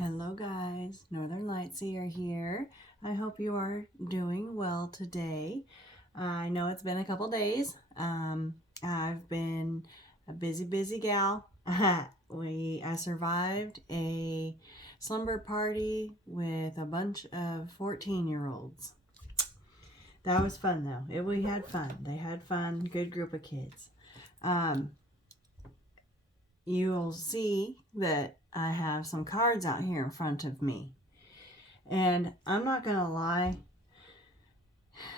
Hello guys, Northern Lightseer here. I hope you are doing well today. I know it's been a couple days. I've been a busy gal. I survived a slumber party with a bunch of 14-year-olds. That was fun though. We had fun. They had fun. Good group of kids. You'll see that I have some cards out here in front of me. And I'm not going to lie,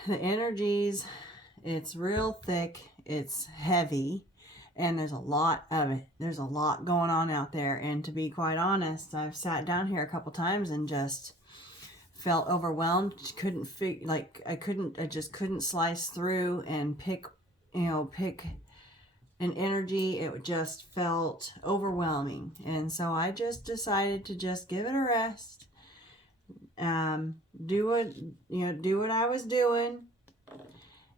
the energies, it's real thick, it's heavy, and there's a lot of it. There's a lot going on out there. And to be quite honest, I've sat down here a couple times and just felt overwhelmed. I just couldn't slice through and pick an energy. It just felt overwhelming, and so I just decided to just give it a rest. Do what I was doing,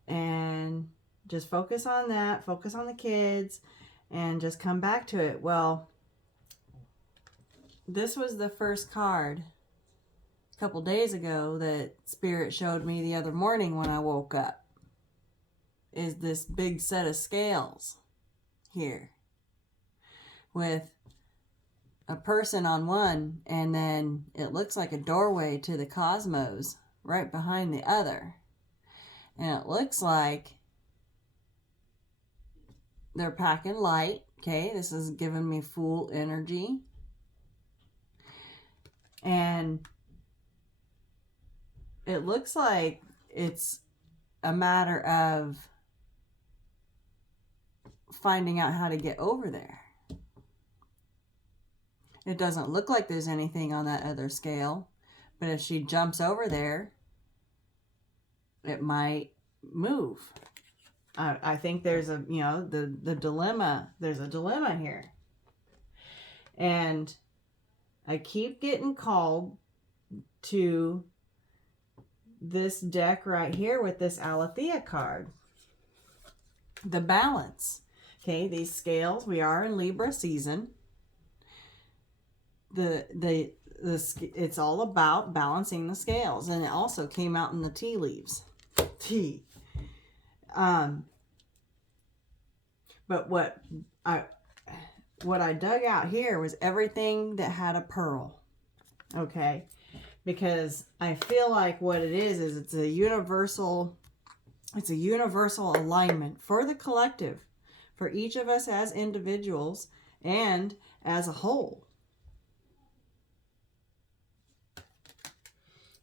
and just focus on that. Focus on the kids, and just come back to it. Well, this was the first card a couple days ago that Spirit showed me the other morning when I woke up. Is this big set of scales here with a person on one, and then it looks like a doorway to the cosmos right behind the other, and it looks like they're packing light. Okay, this is giving me full energy, and it looks like it's a matter of finding out how to get over there. It doesn't look like there's anything on that other scale, but if she jumps over there, it might move. I think there's a, the dilemma, there's a dilemma here. And I keep getting called to this deck right here with this Alethea card. The balance. Okay, these scales, we are in Libra season. It's all about balancing the scales, and it also came out in the tea leaves. But what I dug out here was everything that had a pearl. Okay, because I feel like what it is it's a universal alignment for the collective, for each of us as individuals and as a whole.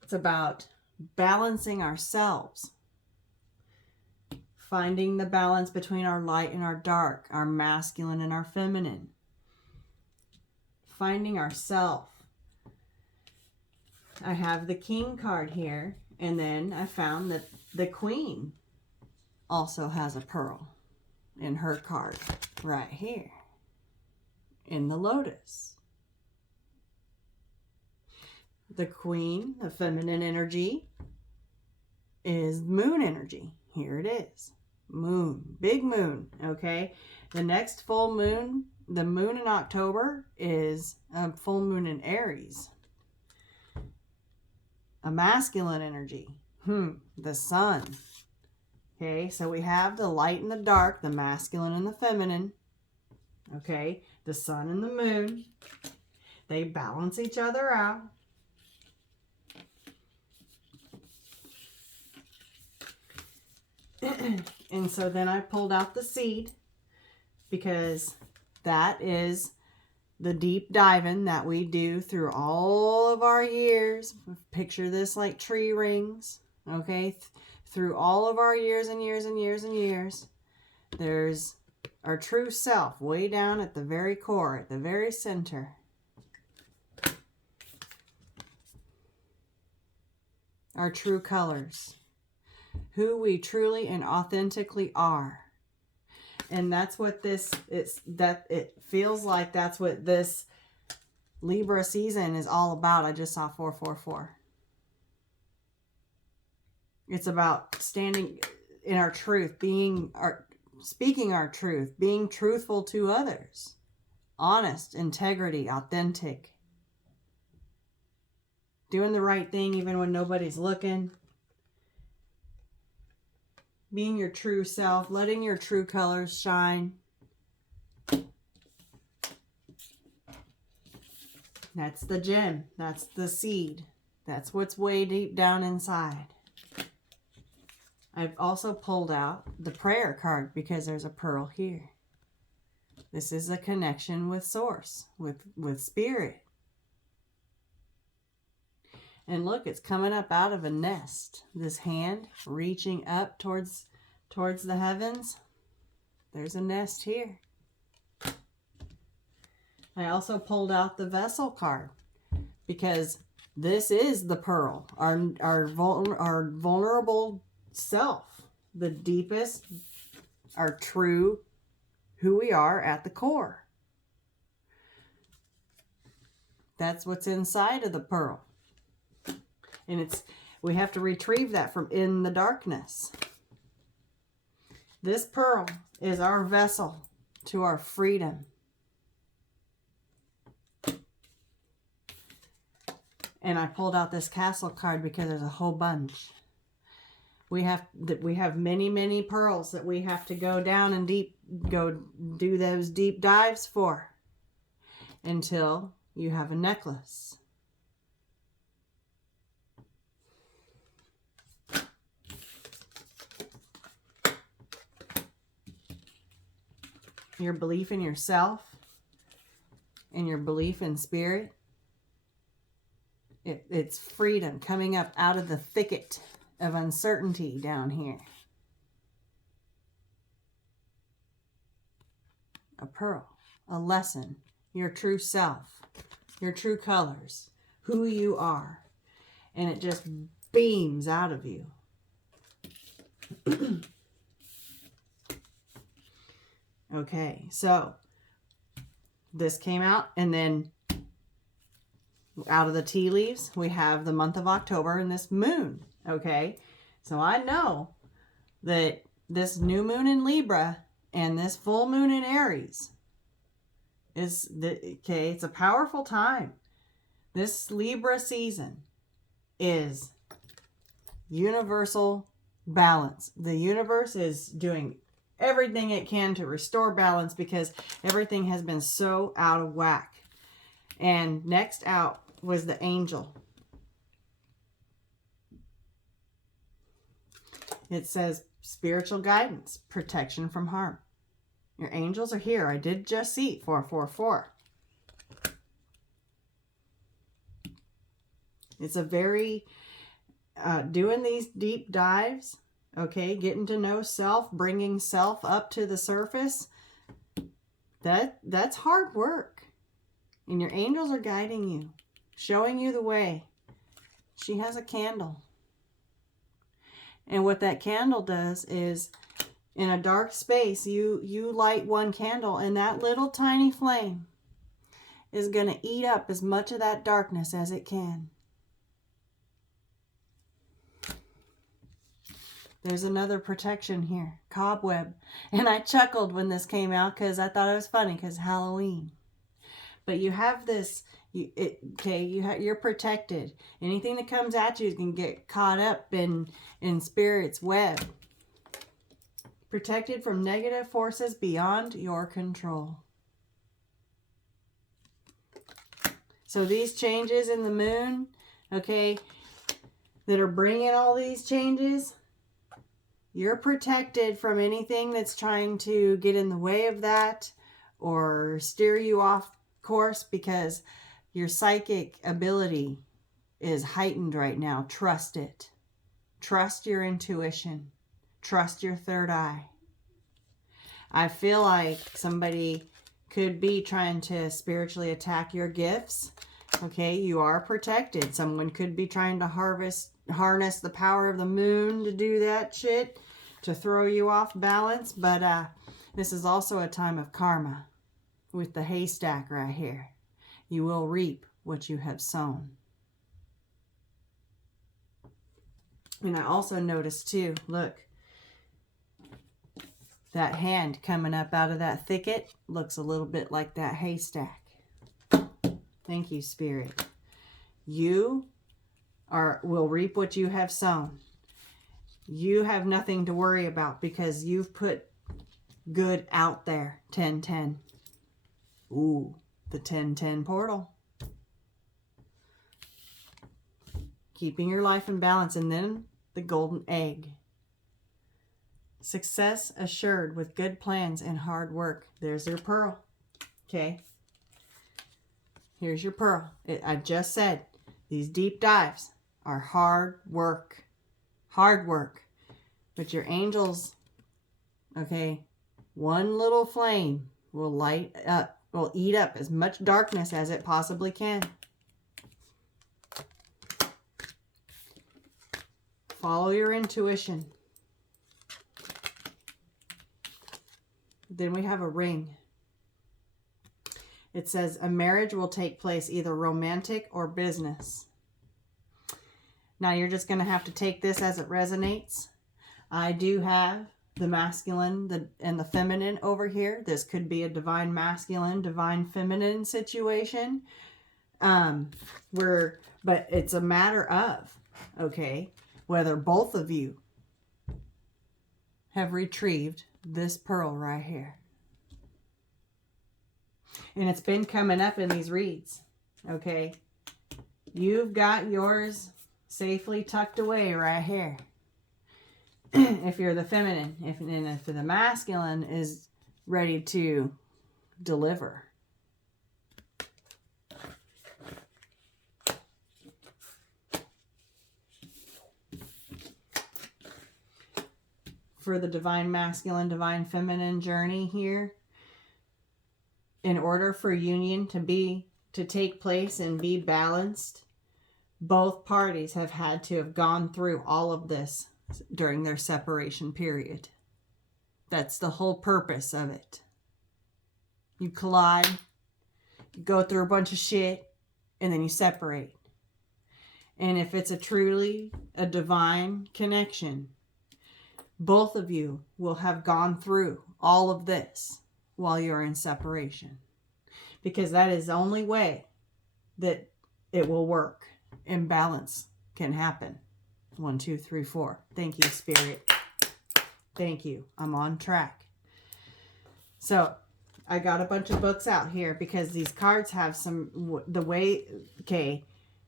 It's about balancing ourselves, finding the balance between our light and our dark, our masculine and our feminine, finding ourself. I have the King card here, and then I found that the Queen also has a pearl in her card right here in the Lotus. The Queen, the feminine energy, is moon energy. Here it is. Moon. Big moon. Okay. The next full moon, the moon in October, is a full moon in Aries. A masculine energy. The sun. Okay. So we have the light and the dark, the masculine and the feminine. Okay. The sun and the moon. They balance each other out. And so then I pulled out the seed, because that is the deep diving that we do through all of our years. Picture this like tree rings, okay? Through all of our years and years and years and years, there's our true self way down at the very core, at the very center. Our true colors. Who we truly and authentically are. And that's what this is, that it feels like that's what this Libra season is all about. I just saw 444. It's about standing in our truth, speaking our truth, being truthful to others, honest, integrity, authentic. Doing the right thing even when nobody's looking. Being your true self. Letting your true colors shine. That's the gem. That's the seed. That's what's way deep down inside. I've also pulled out the prayer card because there's a pearl here. This is a connection with source, with spirit. And look, it's coming up out of a nest. This hand reaching up towards the heavens. There's a nest here. I also pulled out the vessel card because this is the pearl, our vulnerable self, the deepest, our true, who we are at the core. That's what's inside of the pearl. And we have to retrieve that from in the darkness. This pearl is our vessel to our freedom. And I pulled out this castle card because there's a whole bunch. We have many, many pearls that we have to go down and go do those deep dives for until you have a necklace. Your belief in yourself and your belief in spirit. It's freedom coming up out of the thicket of uncertainty down here. A pearl, a lesson, your true self, your true colors, who you are. And it just beams out of you. Okay, so this came out, and then out of the tea leaves, we have the month of October and this moon. Okay, so I know that this new moon in Libra and this full moon in Aries it's a powerful time. This Libra season is universal balance. The universe is doing everything it can to restore balance because everything has been so out of whack. And next out was the angel. It says spiritual guidance, protection from harm. Your angels are here. I did just see 444. It's a very, doing these deep dives, okay, getting to know self, bringing self up to the surface, that's hard work. And your angels are guiding you, showing you the way. She has a candle. And what that candle does is, in a dark space, you light one candle, and that little tiny flame is going to eat up as much of that darkness as it can. There's another protection here, cobweb. And I chuckled when this came out because I thought it was funny because Halloween. But you have this, you're protected. Anything that comes at you can get caught up in spirit's web. Protected from negative forces beyond your control. So these changes in the moon, okay, that are bringing all these changes, you're protected from anything that's trying to get in the way of that or steer you off course because your psychic ability is heightened right now. Trust it. Trust your intuition. Trust your third eye. I feel like somebody could be trying to spiritually attack your gifts. Okay, you are protected. Someone could be trying to harness the power of the moon to do that shit, to throw you off balance. But this is also a time of karma with the haystack right here. You will reap what you have sown. And I also noticed too, look, that hand coming up out of that thicket looks a little bit like that haystack. Thank you, Spirit. You will reap what you have sown. You have nothing to worry about because you've put good out there. 10-10. Ooh, the 10-10 portal. Keeping your life in balance. And then the golden egg. Success assured with good plans and hard work. There's your pearl. Okay. Here's your pearl. I just said these deep dives are hard work. Hard work. But your angels, okay, one little flame will light up, will eat up as much darkness as it possibly can. Follow your intuition. Then we have a ring. It says a marriage will take place either romantic or business. Now you're just going to have to take this as it resonates. I do have the masculine and the feminine over here. This could be a divine masculine, divine feminine situation. But it's a matter of, okay, whether both of you have retrieved this pearl right here. And it's been coming up in these reads, okay? You've got yours safely tucked away right here. If you're the feminine, if the masculine is ready to deliver. For the divine masculine, divine feminine journey here, in order for union to take place and be balanced, both parties have had to have gone through all of this during their separation period. That's the whole purpose of it. You collide, you go through a bunch of shit, and then you separate. And if it's truly a divine connection, both of you will have gone through all of this while you're in separation. Because that is the only way that it will work and balance can happen. 1, 2, 3, 4. Thank you, Spirit. Thank you. I'm on track. So I got a bunch of books out here because these cards have okay.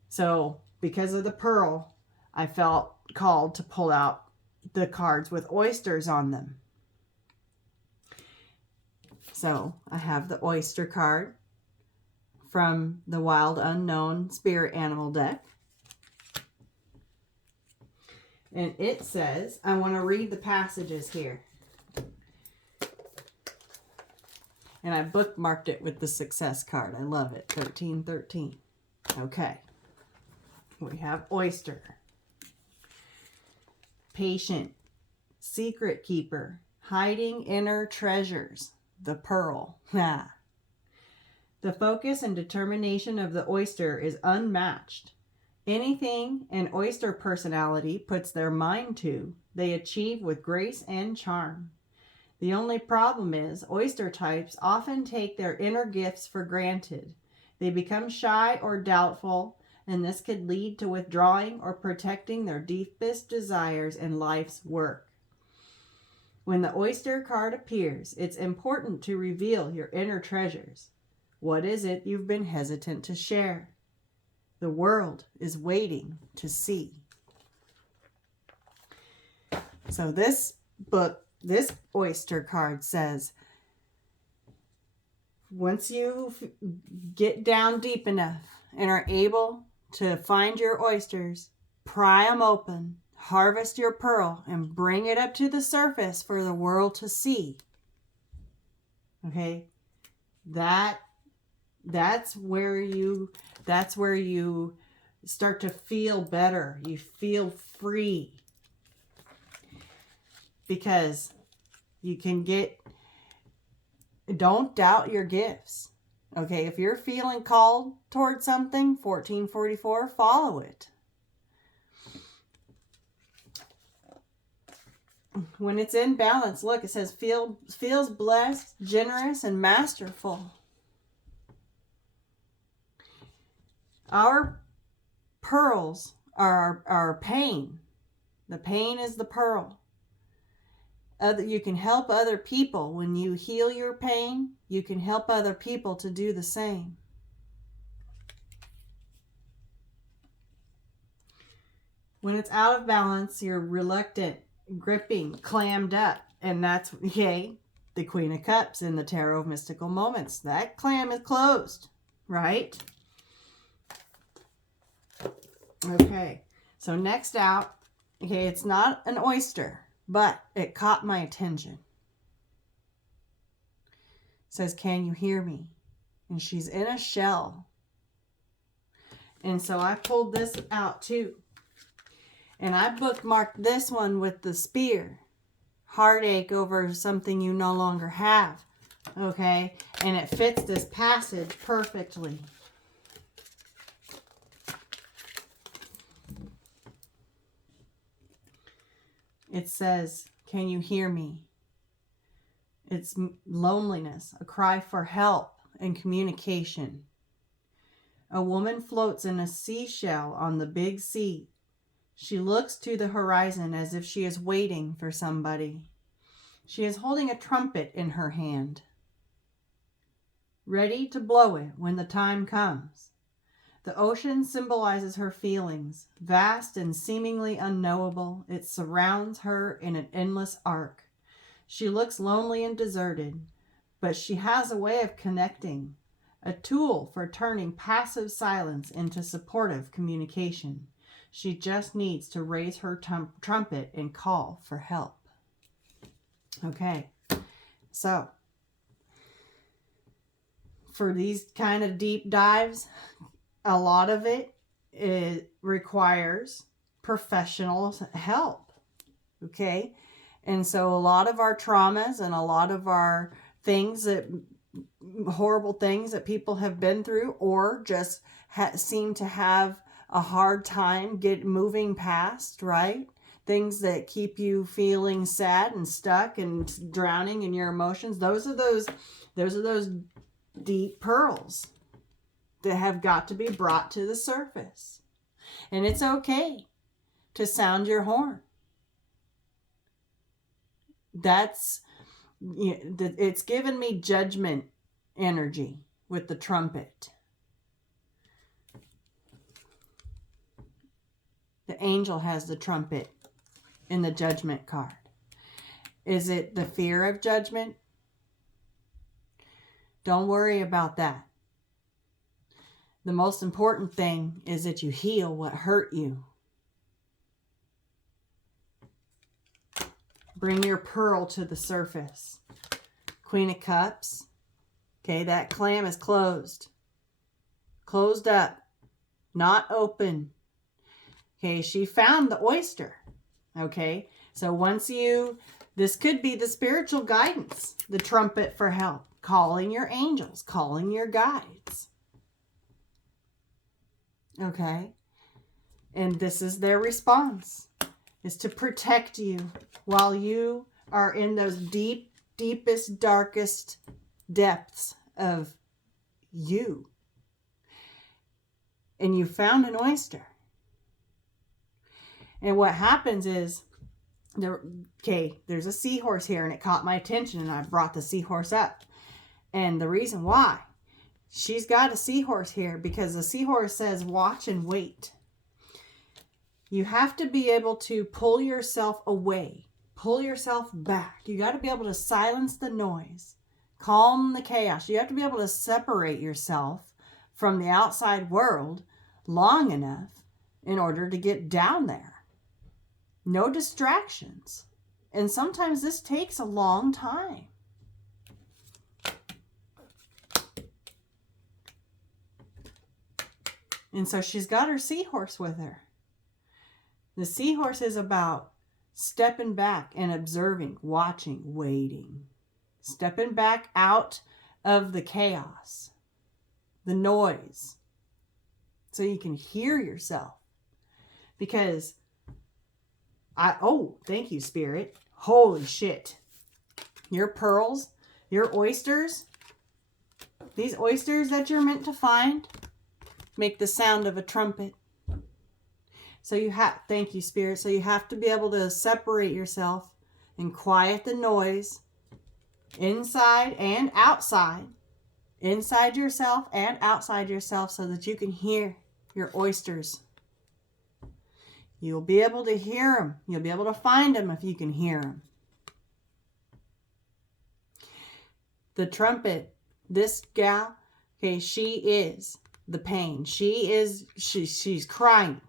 So because of the pearl, I felt called to pull out the cards with oysters on them. So I have the oyster card from the Wild Unknown Spirit Animal deck. And it says, I want to read the passages here. And I bookmarked it with the success card. I love it. 1313. Okay. We have oyster. Patient. Secret keeper. Hiding inner treasures. The pearl. The focus and determination of the oyster is unmatched. Anything an oyster personality puts their mind to, they achieve with grace and charm. The only problem is, oyster types often take their inner gifts for granted. They become shy or doubtful, and this could lead to withdrawing or protecting their deepest desires in life's work. When the oyster card appears, it's important to reveal your inner treasures. What is it you've been hesitant to share? The world is waiting to see. So this book, this oyster card says, once you get down deep enough and are able to find your oysters, pry them open, harvest your pearl, and bring it up to the surface for the world to see. Okay? That's where you start to feel better. You feel free. Because you can don't doubt your gifts. Okay, if you're feeling called towards something, 1444, follow it. When it's in balance, look, it says feels blessed, generous, and masterful. Our pearls our pain. The pain is the pearl. You can help other people. When you heal your pain, you can help other people to do the same. When it's out of balance, you're reluctant, gripping, clammed up. And that's, okay, the Queen of Cups in the Tarot of Mystical Moments. That clam is closed, right? Okay, so next out, okay, it's not an oyster, but it caught my attention. It says, can you hear me? And she's in a shell. And so I pulled this out too. And I bookmarked this one with the spear. Heartache over something you no longer have. Okay, and it fits this passage perfectly. It says, can you hear me? It's loneliness, a cry for help and communication. A woman floats in a seashell on the big sea. She looks to the horizon as if she is waiting for somebody. She is holding a trumpet in her hand, ready to blow it when the time comes. The ocean symbolizes her feelings, vast and seemingly unknowable. It surrounds her in an endless arc. She looks lonely and deserted, but she has a way of connecting, a tool for turning passive silence into supportive communication. She just needs to raise her trumpet and call for help. Okay, so for these kind of deep dives, a lot of it requires professional help, okay? And so a lot of our traumas and a lot of our things horrible things that people have been through or just seem to have a hard time moving past, right? Things that keep you feeling sad and stuck and drowning in your emotions. Those are those deep pearls that have got to be brought to the surface. And it's okay to sound your horn. It's given me judgment energy with the trumpet. The angel has the trumpet in the judgment card. Is it the fear of judgment? Don't worry about that. The most important thing is that you heal what hurt you. Bring your pearl to the surface. Queen of Cups. Okay, that clam is closed. Closed up. Not open. Okay, she found the oyster. Okay, so this could be the spiritual guidance, the trumpet for help, calling your angels, calling your guides. Okay, and this is their response, is to protect you while you are in those deepest, darkest depths of you. And you found an oyster. And what happens is, there's a seahorse here and it caught my attention and I brought the seahorse up. And the reason why, she's got a seahorse here because the seahorse says watch and wait. You have to be able to pull yourself away, pull yourself back. You got to be able to silence the noise, calm the chaos. You have to be able to separate yourself from the outside world long enough in order to get down there. No distractions. And sometimes this takes a long time. And so she's got her seahorse with her. The seahorse is about stepping back and observing, watching, waiting. Stepping back out of the chaos, the noise, so you can hear yourself. Because thank you, Spirit. Holy shit. Your pearls, your oysters, these oysters that you're meant to find make the sound of a trumpet. So you have, thank you, Spirit. So you have to be able to separate yourself and quiet the noise inside and outside. Inside yourself and outside yourself so that you can hear your oysters. You'll be able to hear them. You'll be able to find them if you can hear them. The trumpet, this gal, okay, she is the pain. She's crying.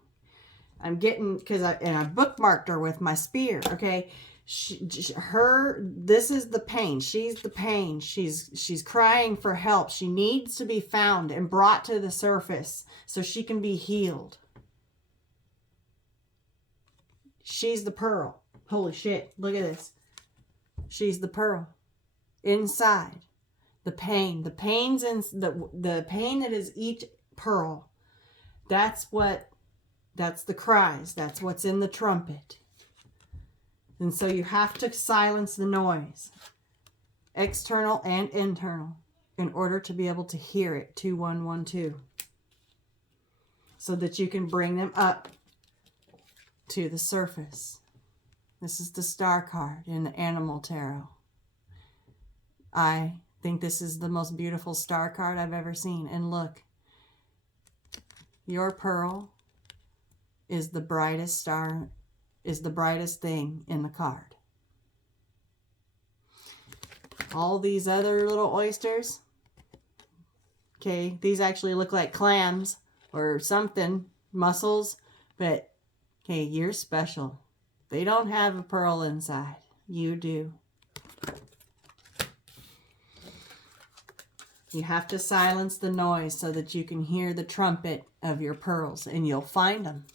I'm getting, and I bookmarked her with my spear, okay? This is the pain. She's the pain. She's crying for help. She needs to be found and brought to the surface so she can be healed. She's the pearl. Holy shit. Look at this. She's the pearl. Inside. The pain. The pains in the pain that is each pearl. That's the cries. That's what's in the trumpet. And so you have to silence the noise, external and internal, in order to be able to hear it, 2112, so that you can bring them up to the surface. This is the star card in the Animal Tarot. I think this is the most beautiful star card I've ever seen. And look, your pearl is the brightest star, is the brightest thing in the card. All these other little oysters, okay, these actually look like clams or something, mussels, but okay, you're special. They don't have a pearl inside. You do. You have to silence the noise so that you can hear the trumpet of your pearls, and you'll find them.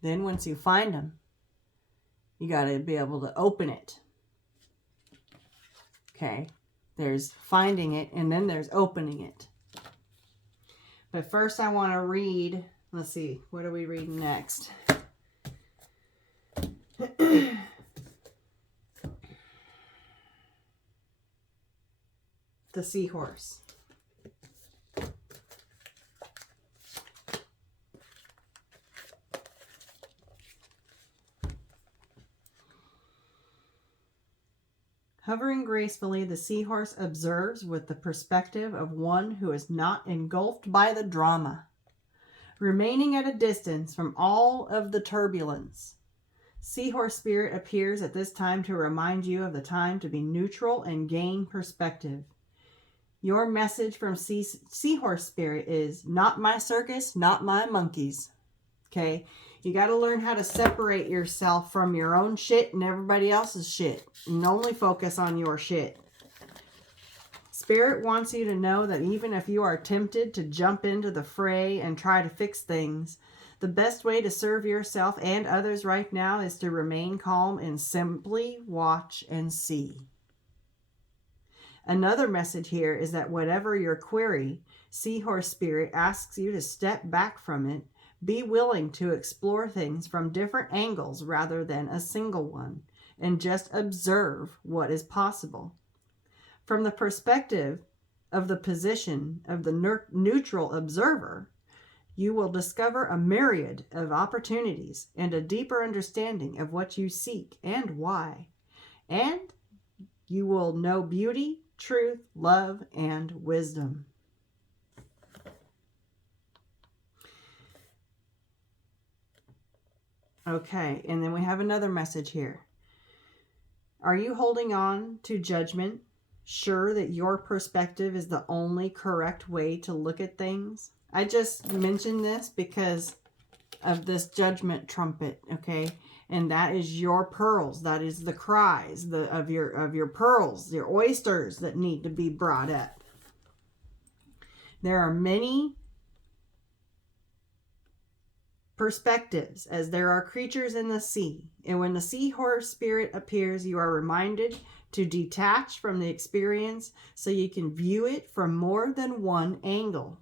Then once you find them, you got to be able to open it. Okay, there's finding it, and then there's opening it. But first I want to read, let's see, what are we reading next? The seahorse. Hovering gracefully, the seahorse observes with the perspective of one who is not engulfed by the drama, remaining at a distance from all of the turbulence. Seahorse spirit appears at this time to remind you of the time to be neutral and gain perspective. Your message from seahorse spirit is, not my circus, not my monkeys. Okay? You got to learn how to separate yourself from your own shit and everybody else's shit, and only focus on your shit. Spirit wants you to know that even if you are tempted to jump into the fray and try to fix things, the best way to serve yourself and others right now is to remain calm and simply watch and see. Another message here is that whatever your query, Seahorse Spirit asks you to step back from it. Be willing to explore things from different angles rather than a single one, and just observe what is possible. From the perspective of the position of the neutral observer, you will discover a myriad of opportunities and a deeper understanding of what you seek and why. And you will know beauty, truth, love, and wisdom. Okay, and then we have another message here. Are you holding on to judgment, sure that your perspective is the only correct way to look at things? I just mentioned this because of this judgment trumpet, okay? And that is your pearls. That is the cries of your pearls, your oysters that need to be brought up. There are many perspectives, as there are creatures in the sea. And when the seahorse spirit appears, you are reminded to detach from the experience so you can view it from more than one angle.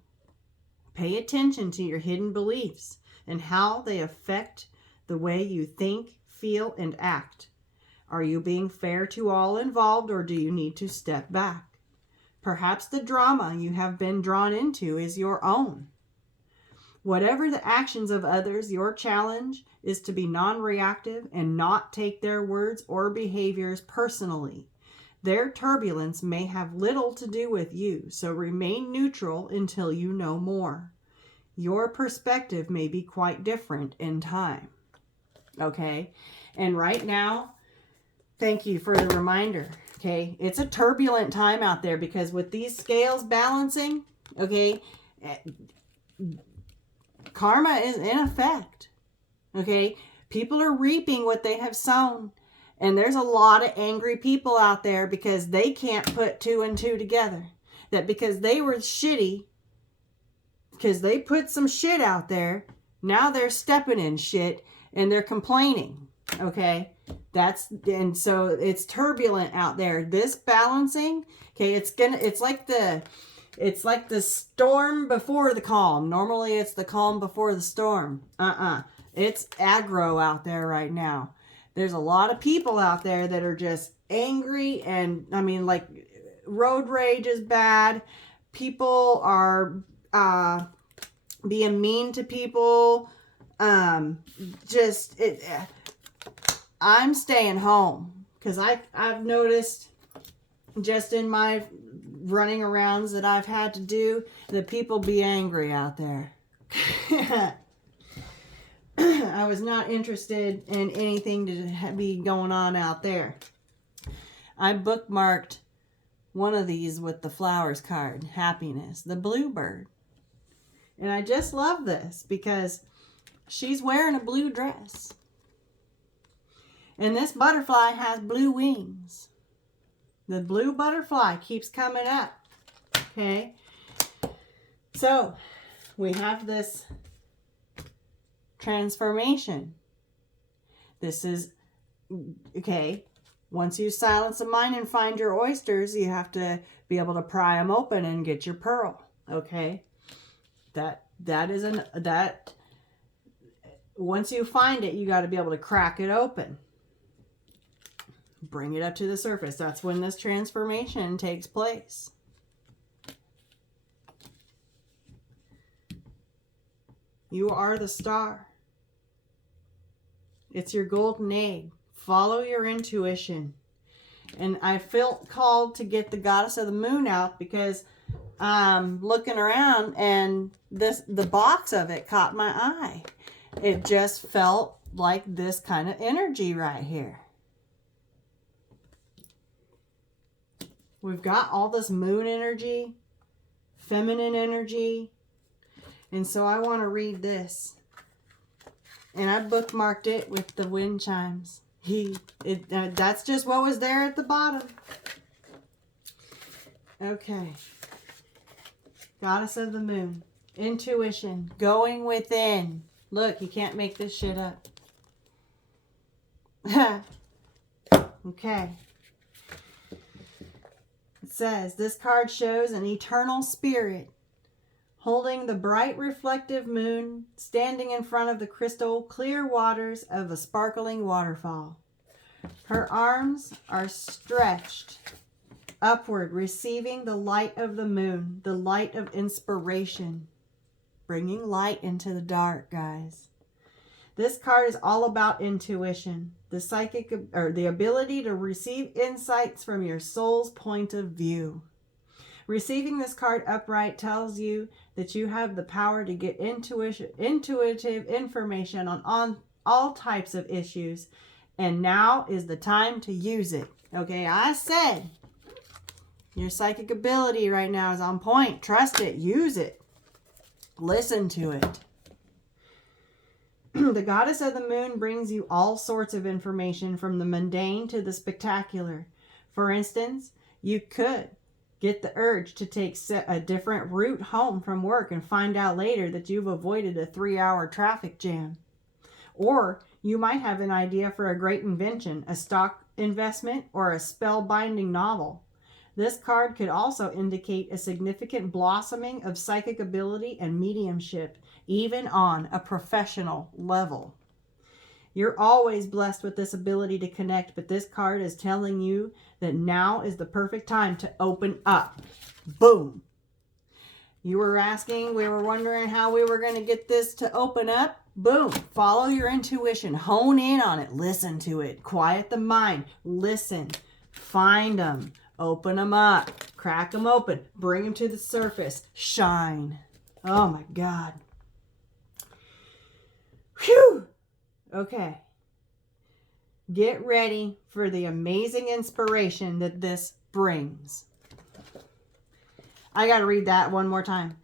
Pay attention to your hidden beliefs and how they affect the way you think, feel, and act. Are you being fair to all involved, or do you need to step back? Perhaps the drama you have been drawn into is your own. Whatever the actions of others, your challenge is to be non-reactive and not take their words or behaviors personally. Their turbulence may have little to do with you, so remain neutral until you know more. Your perspective may be quite different in time. Okay? And right now, thank you for the reminder. Okay? It's a turbulent time out there because with these scales balancing, okay, karma is in effect. Okay? People are reaping what they have sown. And there's a lot of angry people out there because they can't put 2 and 2 together. That because they were shitty, because they put some shit out there, now they're stepping in shit and they're complaining. Okay? And so it's turbulent out there. This balancing, okay, it's like the storm before the calm. Normally it's the calm before the storm. It's aggro out there right now. There's a lot of people out there that are just angry, and I mean, like, road rage is bad. People are being mean to people. I'm staying home because I've noticed just in my running arounds that I've had to do that people be angry out there. I was not interested in anything to be going on out there. I bookmarked one of these with the flowers card, happiness, the bluebird. And I just love this because she's wearing a blue dress. And this butterfly has blue wings. The blue butterfly keeps coming up. Okay. So we have this transformation. This is, okay, once you silence the mind and find your oysters, you have to be able to pry them open and get your pearl. Okay? That once you find it, you got to be able to crack it open. Bring it up to the surface. That's when this transformation takes place. You are the star. It's your golden egg. Follow your intuition. And I felt called to get the goddess of the moon out because I'm looking around and the box of it caught my eye. It just felt like this kind of energy right here. We've got all this moon energy, feminine energy. And so I want to read this. And I bookmarked it with the wind chimes. That's just what was there at the bottom. Okay. Goddess of the moon. Intuition. Going within. Look, you can't make this shit up. Okay. It says, this card shows an eternal spirit holding the bright reflective moon, standing in front of the crystal clear waters of a sparkling waterfall. Her arms are stretched upward, receiving the light of the moon, the light of inspiration, bringing light into the dark, guys. This card is all about intuition, the psychic, or the ability to receive insights from your soul's point of view. Receiving this card upright tells you that you have the power to get intuitive information on all types of issues. And now is the time to use it. Okay, I said your psychic ability right now is on point. Trust it. Use it. Listen to it. The goddess of the moon brings you all sorts of information from the mundane to the spectacular. For instance, you could get the urge to take a different route home from work and find out later that you've avoided a 3-hour traffic jam. Or you might have an idea for a great invention, a stock investment, or a spellbinding novel. This card could also indicate a significant blossoming of psychic ability and mediumship, even on a professional level. You're always blessed with this ability to connect, but this card is telling you that now is the perfect time to open up. Boom. You were asking, we were wondering how we were going to get this to open up. Boom. Follow your intuition. Hone in on it. Listen to it. Quiet the mind. Listen. Find them. Open them up. Crack them open. Bring them to the surface. Shine. Oh my God. Whew. Okay. Get ready for the amazing inspiration that this brings. I got to read that one more time.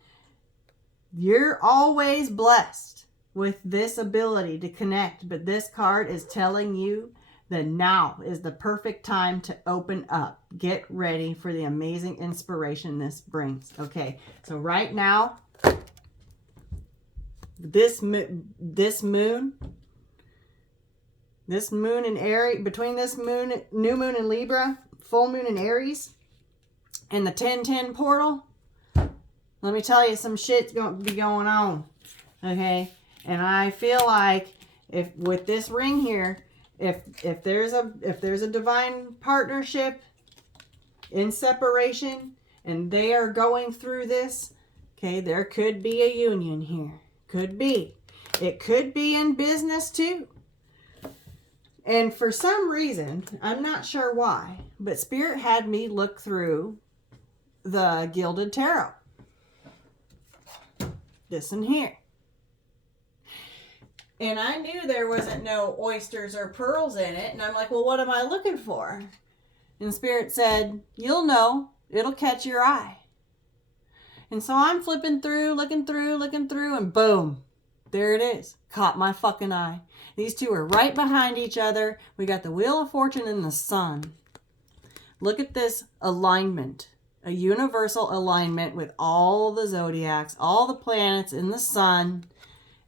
You're always blessed with this ability to connect, but this card is telling you that now is the perfect time to open up. Get ready for the amazing inspiration this brings. Okay, so right now, this moon in Aries, between this moon, new moon in Libra, full moon in Aries, and the 10-10 portal, let me tell you, some shit's going to be going on. Okay, and I feel like if with this ring here, if there's a divine partnership in separation and they are going through this, okay, there could be a union here. Could be. It could be in business too. And for some reason, I'm not sure why, but Spirit had me look through the Gilded Tarot. This in here. And I knew there wasn't no oysters or pearls in it. And I'm like, well, what am I looking for? And Spirit said, you'll know. It'll catch your eye. And so I'm flipping through, looking through, and boom. There it is. Caught my fucking eye. These two are right behind each other. We got the Wheel of Fortune and the Sun. Look at this alignment. A universal alignment with all the zodiacs, all the planets in the sun.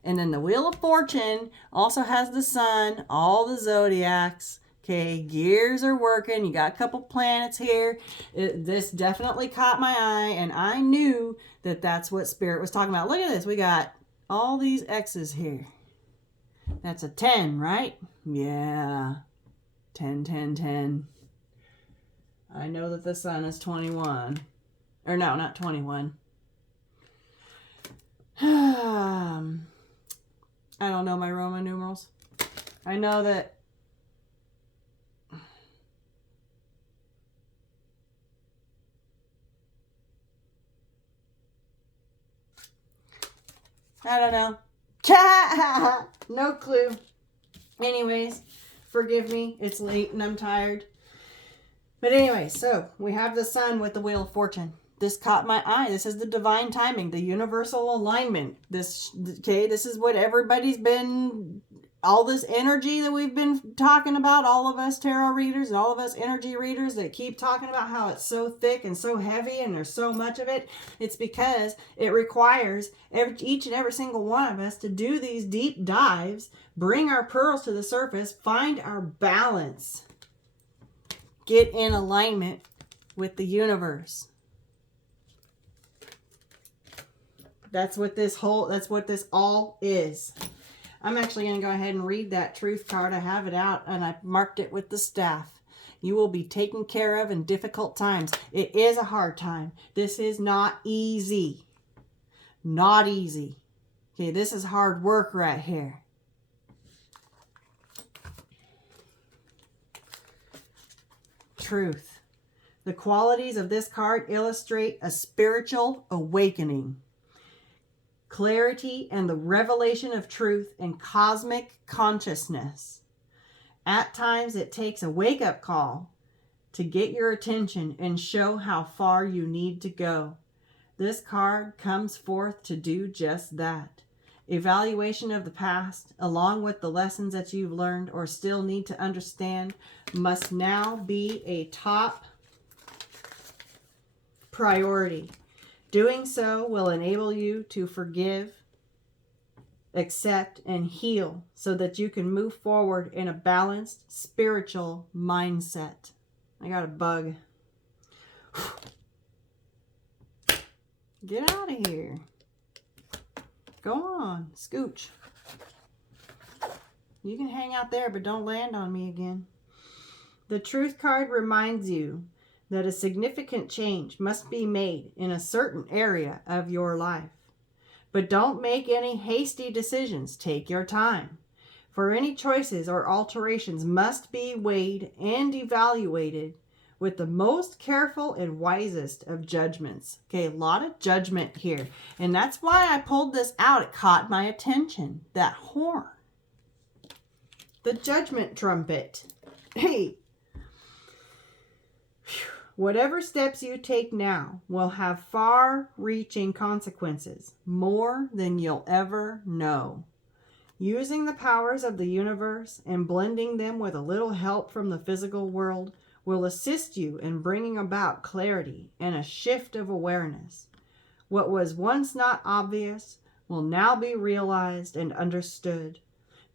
And then the Wheel of Fortune also has the sun, all the zodiacs. Okay, gears are working. You got a couple planets here. This definitely caught my eye, and I knew that that's what Spirit was talking about. Look at this. We got all these X's here. That's a 10, right? Yeah. 10, 10, 10. I know that the sun is 21. Or no, not 21. I don't know my Roman numerals. I know that I don't know. No clue. Anyways, forgive me. It's late and I'm tired. But anyway, so we have the sun with the Wheel of Fortune. This caught my eye. This is the divine timing, the universal alignment. This is what everybody's been, all this energy that we've been talking about, all of us tarot readers and all of us energy readers that keep talking about how it's so thick and so heavy and there's so much of it. It's because it requires each and every single one of us to do these deep dives, bring our pearls to the surface, find our balance. Get in alignment with the universe. That's what this all is. I'm actually going to go ahead and read that truth card. I have it out and I marked it with the staff. You will be taken care of in difficult times. It is a hard time. This is not easy. Not easy. Okay, this is hard work right here. Truth. The qualities of this card illustrate a spiritual awakening, clarity, and the revelation of truth and cosmic consciousness. At times, it takes a wake-up call to get your attention and show how far you need to go. This card comes forth to do just that. Evaluation of the past, along with the lessons that you've learned or still need to understand, must now be a top priority. Doing so will enable you to forgive, accept, and heal so that you can move forward in a balanced spiritual mindset. I got a bug. Get out of here. Go on, scooch. You can hang out there, but don't land on me again. The Truth card reminds you that a significant change must be made in a certain area of your life. But don't make any hasty decisions. Take your time. For any choices or alterations must be weighed and evaluated with the most careful and wisest of judgments. Okay, a lot of judgment here. And that's why I pulled this out. It caught my attention. That horn. The judgment trumpet. Hey. Whatever steps you take now will have far-reaching consequences, more than you'll ever know. Using the powers of the universe and blending them with a little help from the physical world will assist you in bringing about clarity and a shift of awareness. What was once not obvious will now be realized and understood.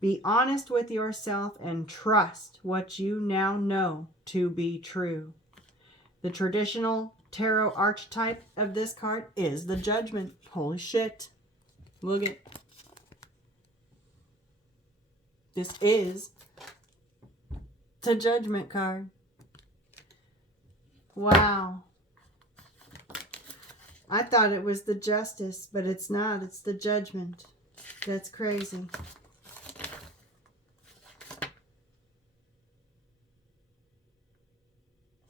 Be honest with yourself and trust what you now know to be true. The traditional tarot archetype of this card is the Judgment. Holy shit. Look at. This is the Judgment card. Wow. I thought it was the Justice, but it's not. It's the Judgment. That's crazy.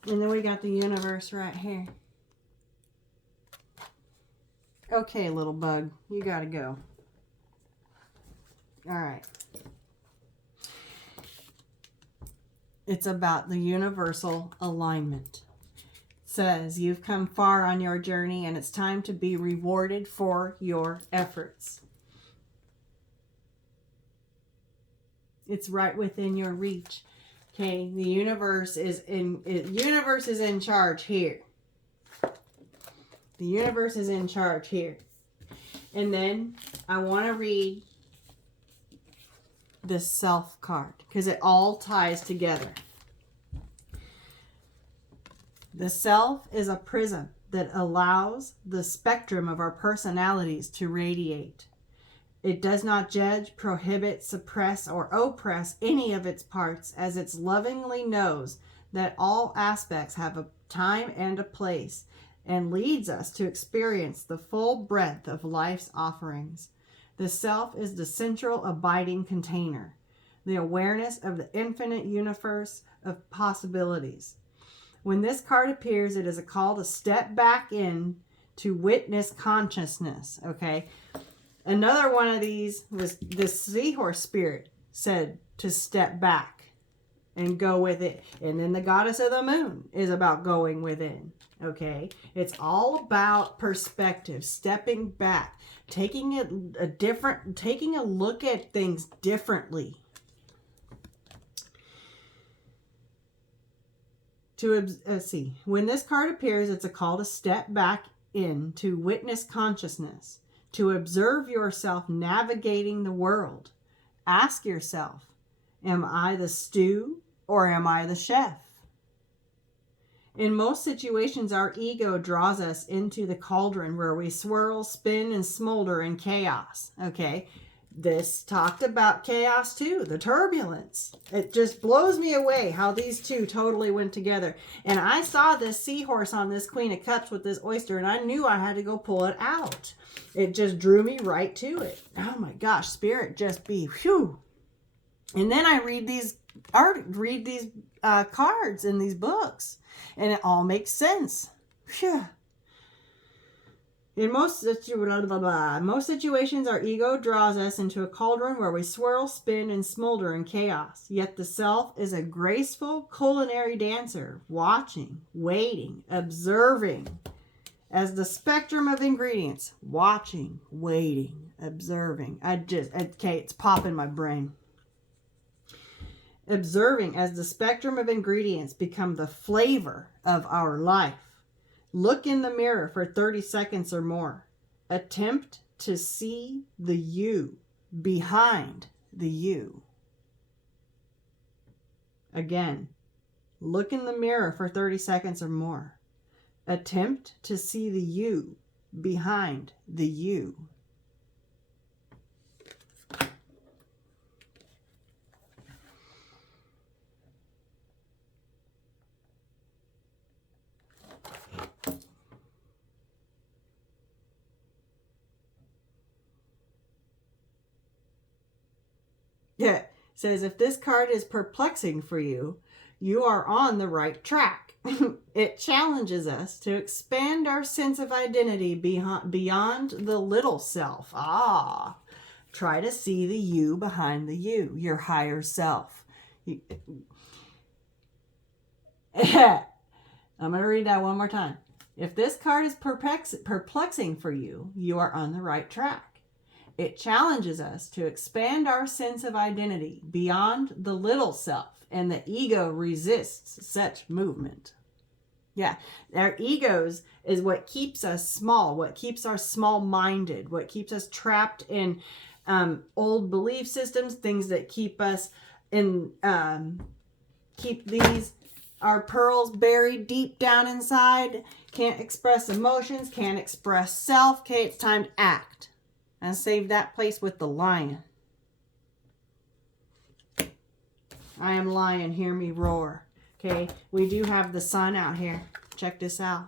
And then we got the Universe right here. Okay, little bug, you gotta go. All right. It's about the universal alignment. It says you've come far on your journey and it's time to be rewarded for your efforts. It's right within your reach. Okay, the universe is in charge here. The universe is in charge here. And then I want to read the Self card because it all ties together. The Self is a prism that allows the spectrum of our personalities to radiate. It does not judge, prohibit, suppress, or oppress any of its parts, as it lovingly knows that all aspects have a time and a place, and leads us to experience the full breadth of life's offerings. The Self is the central abiding container, the awareness of the infinite universe of possibilities. When this card appears, it is a call to step back in to witness consciousness, okay? Another one of these was the seahorse spirit said to step back and go with it. And then the goddess of the moon is about going within. Okay. It's all about perspective, stepping back, taking a look at things differently. When this card appears, it's a call to step back in to witness consciousness. To observe yourself navigating the world. Ask yourself, am I the stew or am I the chef? In most situations, our ego draws us into the cauldron where we swirl, spin, and smolder in chaos. Okay, this talked about chaos too, the turbulence. It just blows me away how these two totally went together. And I saw this seahorse on this Queen of Cups with this oyster, and I knew I had to go pull it out. It just drew me right to it. Oh my gosh, Spirit just be whew. And then I read these cards in these books, and it all makes sense. Phew. In most situations, our ego draws us into a cauldron where we swirl, spin, and smolder in chaos. Yet the Self is a graceful culinary dancer, watching, waiting, observing as the spectrum of ingredients. Watching, waiting, observing. Okay, it's popping my brain. Observing as the spectrum of ingredients become the flavor of our life. Look in the mirror for 30 seconds or more. Attempt to see the you behind the you. Again, look in the mirror for 30 seconds or more. Attempt to see the you behind the you. Yeah. It says, if this card is perplexing for you, you are on the right track. It challenges us to expand our sense of identity beyond the little self. Ah, try to see the you behind the you, your higher self. I'm going to read that one more time. If this card is perplexing for you, you are on the right track. It challenges us to expand our sense of identity beyond the little self, and the ego resists such movement. Yeah, our egos is what keeps us small, what keeps us small-minded, what keeps us trapped in old belief systems, things that keep us in, keep our pearls buried deep down inside, can't express emotions, can't express self. Okay, it's time to act. And save that place with the lion. I am lion, hear me roar. Okay, we do have the sun out here. Check this out.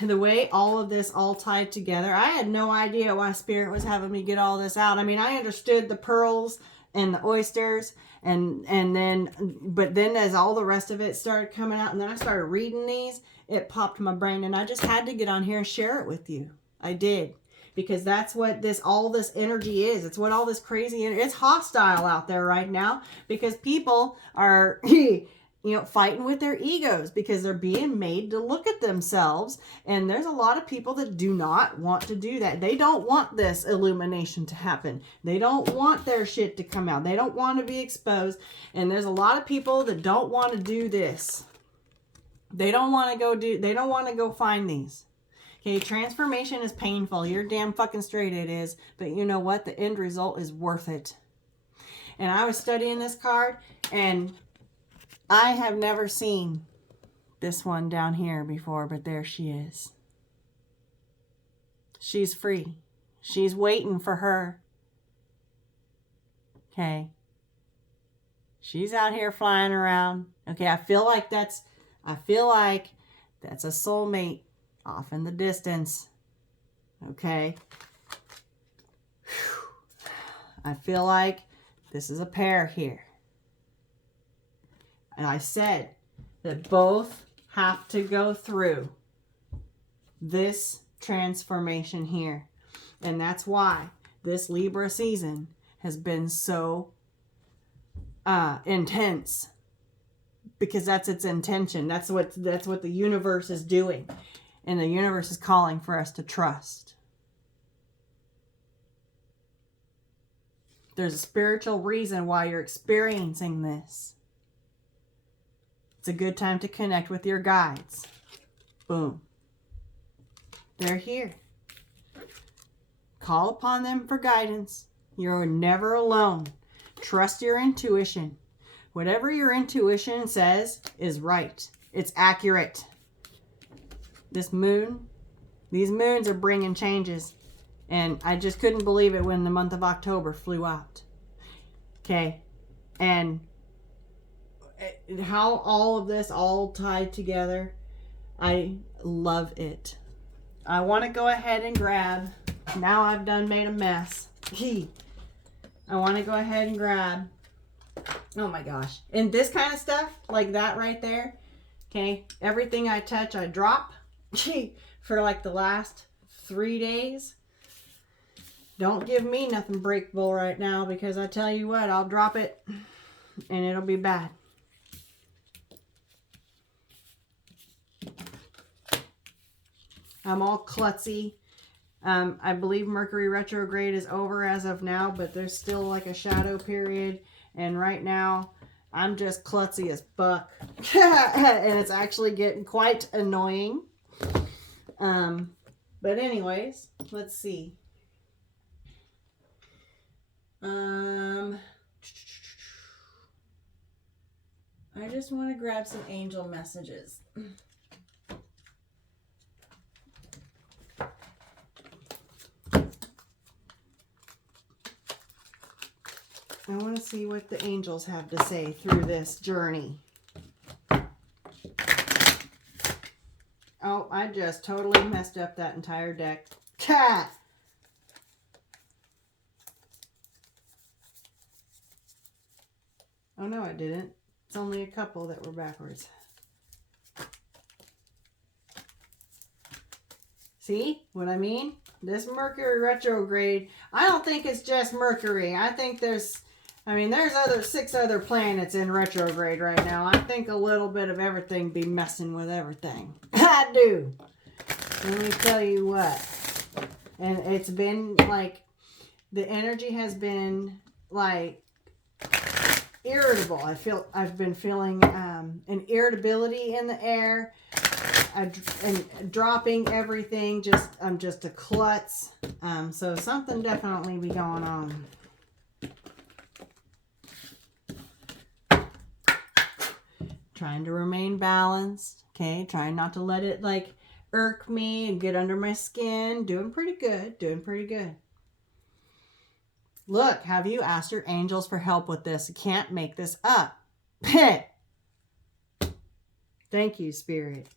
The way all of this all tied together, I had no idea why Spirit was having me get all this out. I mean, I understood the pearls and the oysters, but then as all the rest of it started coming out, and then I started reading these, it popped my brain, and I just had to get on here and share it with you. I did. Because that's what all this energy is. It's what all this crazy, it's hostile out there right now because people are, fighting with their egos because they're being made to look at themselves. And there's a lot of people that do not want to do that. They don't want this illumination to happen. They don't want their shit to come out. They don't want to be exposed. And there's a lot of people that don't want to do this. They don't want to go find these. Okay, transformation is painful. You're damn fucking straight it is. But you know what? The end result is worth it. And I was studying this card, and I have never seen this one down here before, but there she is. She's free. She's waiting for her. Okay. She's out here flying around. Okay, I feel like that's a soulmate off in the distance. Okay. I feel like this is a pair here. And I said that both have to go through this transformation here. And that's why this Libra season has been so intense. Because that's its intention. That's what the universe is doing. And the universe is calling for us to trust. There's a spiritual reason why you're experiencing this. It's a good time to connect with your guides. Boom. They're here. Call upon them for guidance. You're never alone. Trust your intuition. Whatever your intuition says is right. It's accurate. These moons are bringing changes. And I just couldn't believe it when the month of October flew out. Okay. And how all of this all tied together, I love it. I want to go ahead and grab, now I've done made a mess. I want to go ahead and grab, oh my gosh. And this kind of stuff, like that right there, okay, everything I touch, I drop. For like the last 3 days. Don't give me nothing breakable right now, because I tell you what, I'll drop it and it'll be bad. I'm all klutzy. I believe Mercury retrograde is over as of now, but there's still like a shadow period. And right now, I'm just klutzy as fuck. And it's actually getting quite annoying. But anyways, let's see. I just want to grab some angel messages. I want to see what the angels have to say through this journey. Oh, I just totally messed up that entire deck. Cat! Oh, no, it didn't. It's only a couple that were backwards. See what I mean? This Mercury retrograde, I don't think it's just Mercury. I think there's 6 other planets in retrograde right now. I think a little bit of everything be messing with everything. I do. Let me tell you what. And it's been like, the energy has been like irritable. I've been feeling an irritability in the air. And dropping everything, I'm just a klutz. So something definitely be going on. Trying to remain balanced, okay? Trying not to let it like irk me and get under my skin. Doing pretty good, doing pretty good. Look, have you asked your angels for help with this? You can't make this up. Thank you, Spirit.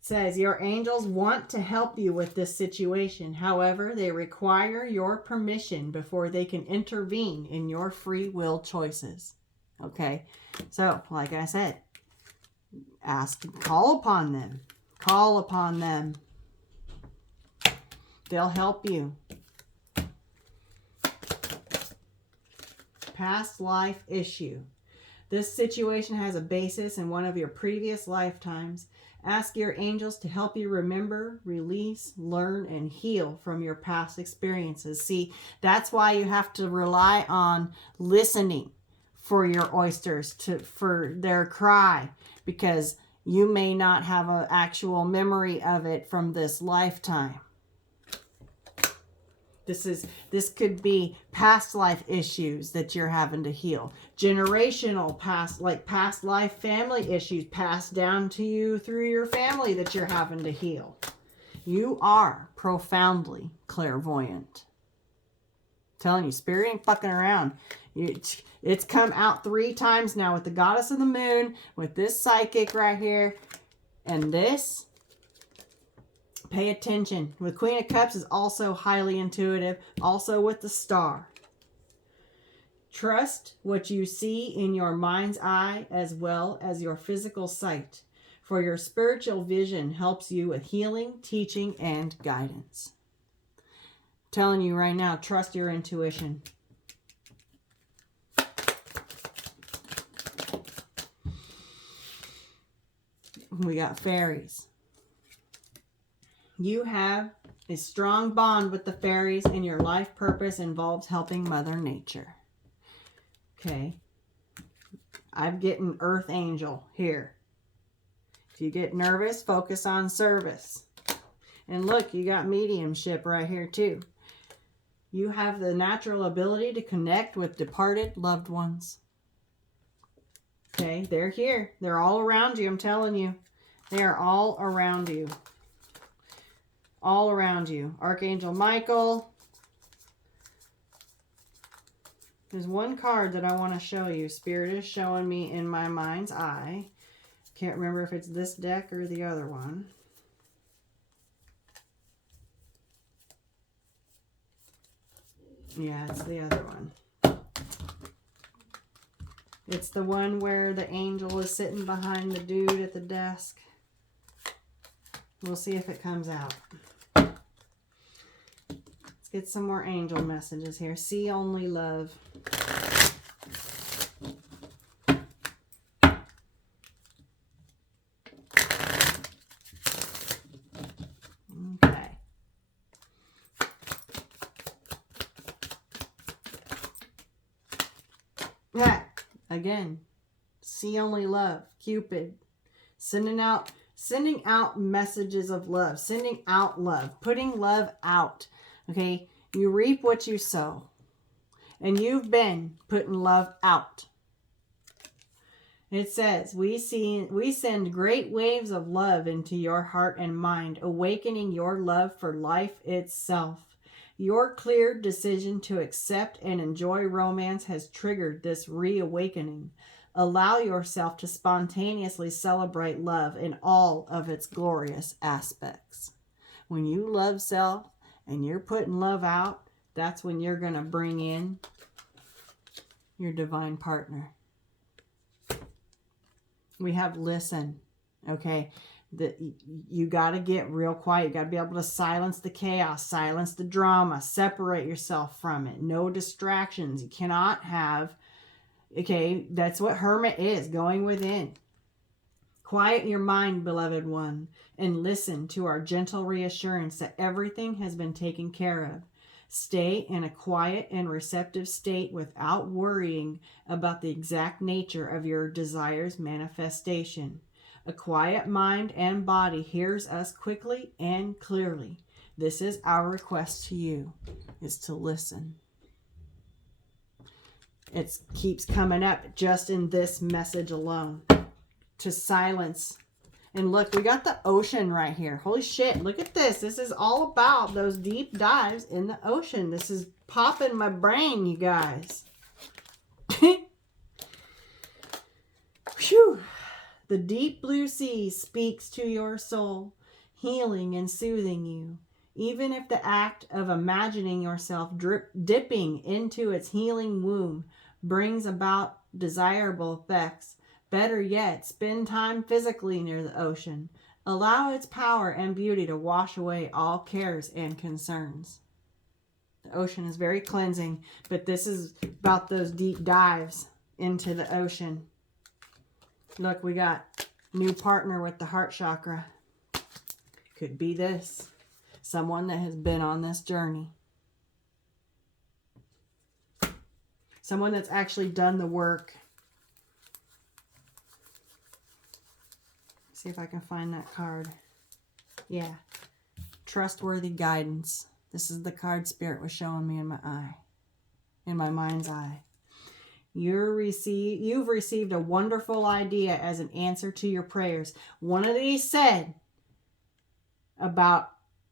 Says your angels want to help you with this situation. However, they require your permission before they can intervene in your free will choices. Okay, so like I said, call upon them. Call upon them. They'll help you. Past life issue. This situation has a basis in one of your previous lifetimes. Ask your angels to help you remember, release, learn, and heal from your past experiences. See, that's why you have to rely on listening for your oysters, for their cry, because you may not have an actual memory of it from this lifetime. This could be past life issues that you're having to heal. Generational past life family issues passed down to you through your family that you're having to heal. You are profoundly clairvoyant. I'm telling you, Spirit ain't fucking around. It's come out 3 times now with the Goddess of the Moon, with this psychic right here, and this. Pay attention. With Queen of Cups is also highly intuitive, also with the Star. Trust what you see in your mind's eye as well as your physical sight, for your spiritual vision helps you with healing, teaching, and guidance. I'm telling you right now, trust your intuition. We got fairies. You have a strong bond with the fairies, and your life purpose involves helping Mother Nature. Okay. I'm getting Earth Angel here. If you get nervous, focus on service. And look, you got mediumship right here too. You have the natural ability to connect with departed loved ones. Okay, they're here. They're all around you, I'm telling you. They are all around you. All around you. Archangel Michael. There's one card that I want to show you. Spirit is showing me in my mind's eye. Can't remember if it's this deck or the other one. Yeah, it's the other one. It's the one where the angel is sitting behind the dude at the desk. We'll see if it comes out. Let's get some more angel messages here. See only love. Okay. Yeah. Again. See only love. Cupid. Sending out messages of love, sending out love, putting love out. Okay, you reap what you sow, and you've been putting love out. It says, we send great waves of love into your heart and mind, awakening your love for life itself. Your clear decision to accept and enjoy romance has triggered this reawakening. Allow yourself to spontaneously celebrate love in all of its glorious aspects. When you love self and you're putting love out, that's when you're going to bring in your divine partner. We have listen, okay? You got to get real quiet. You got to be able to silence the chaos, silence the drama, separate yourself from it. No distractions. You cannot have, okay, that's what hermit is, going within. Quiet your mind, beloved one, and listen to our gentle reassurance that everything has been taken care of. Stay in a quiet and receptive state without worrying about the exact nature of your desire's manifestation. A quiet mind and body hears us quickly and clearly. This is our request to you, is to listen. It keeps coming up just in this message alone. To silence. And look, we got the ocean right here. Holy shit, look at this. This is all about those deep dives in the ocean. This is popping my brain, you guys. Phew. The deep blue sea speaks to your soul, healing and soothing you. Even if the act of imagining yourself dipping into its healing womb brings about desirable effects, better yet, spend time physically near the ocean. Allow its power and beauty to wash away all cares and concerns. The ocean is very cleansing, but this is about those deep dives into the ocean. Look, we got new partner with the heart chakra. Could be this. Someone that has been on this journey. Someone that's actually done the work. See if I can find that card. Yeah. Trustworthy guidance. This is the card Spirit was showing me in my eye. In my mind's eye. You've received a wonderful idea as an answer to your prayers. One of these said about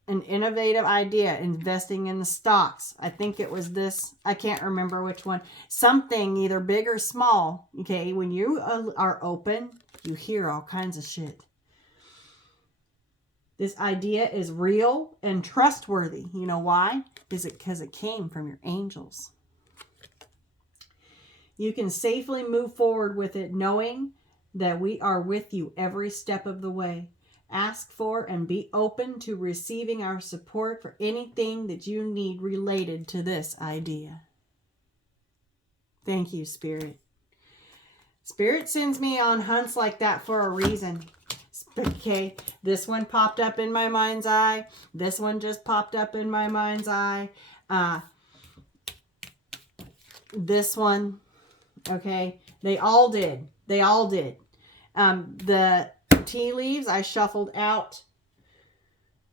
an innovative idea, investing in the stocks. I think it was this. I can't remember which one. Something either big or small. Okay, when you are open, you hear all kinds of shit. This idea is real and trustworthy. You know why? Because it came from your angels. You can safely move forward with it knowing that we are with you every step of the way. Ask for and be open to receiving our support for anything that you need related to this idea. Thank you, Spirit. Spirit sends me on hunts like that for a reason. Okay, this one popped up in my mind's eye. This one just popped up in my mind's eye. This one, okay, they all did. They all did. The tea leaves I shuffled out.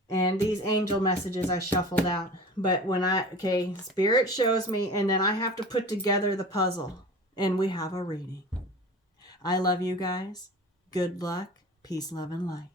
And these angel messages I shuffled out. But when Spirit shows me, and then I have to put together the puzzle. And we have a reading. I love you guys. Good luck. Peace, love, and light.